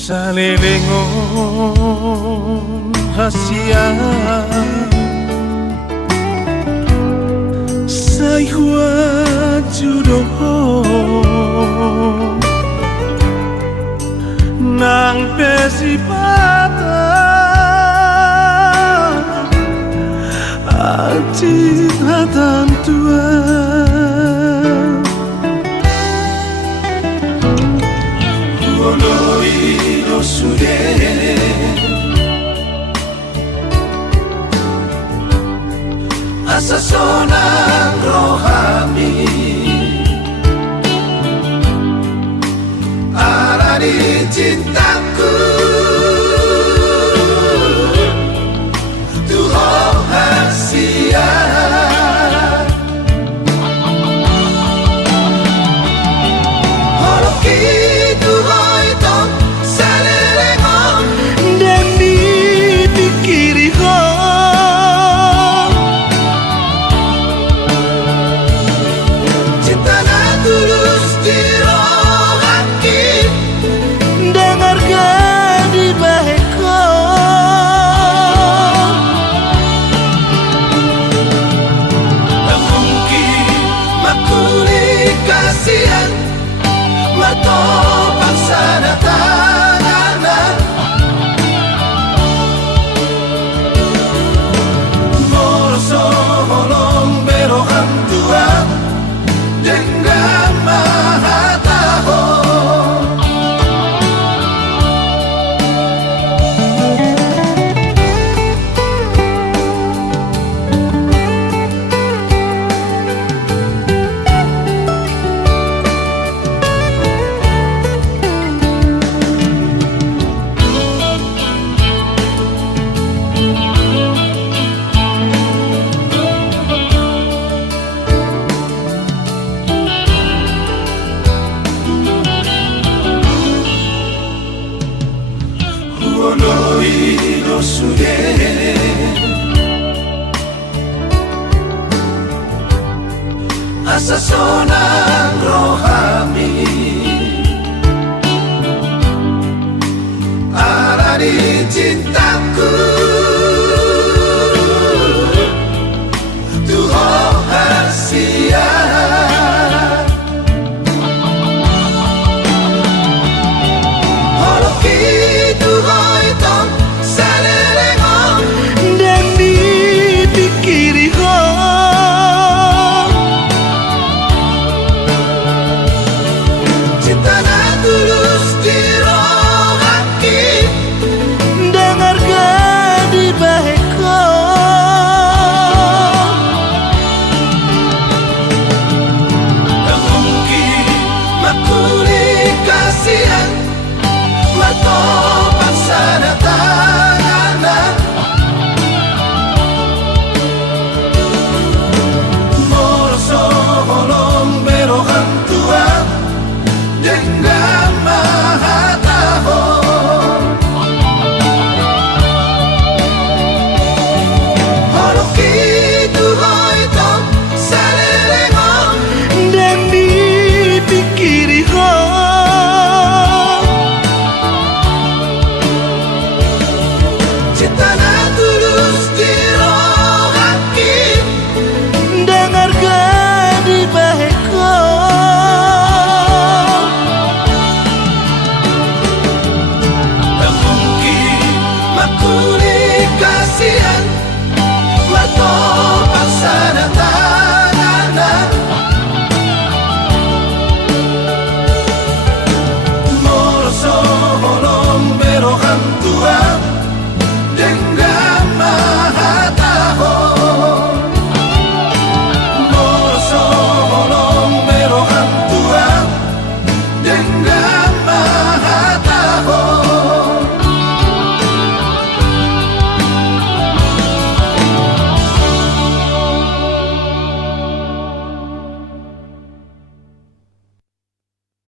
Salilingon hasia Saywa judoho Nang pesipata Ati hatan tua Woloi no sude Asa sonang rohani Arani cintaku Tuhan hasia Holoki Tuhan itu salelengon Dan dipikiri Cinta na tulus di rohani Dengarkan di baheko Tak mungkin makuli kasihan Mato paksa tanganan Moroso holong berohan Tuhan Dengan maha tahu Woloi no sude Asa sonang rohami Arani cinta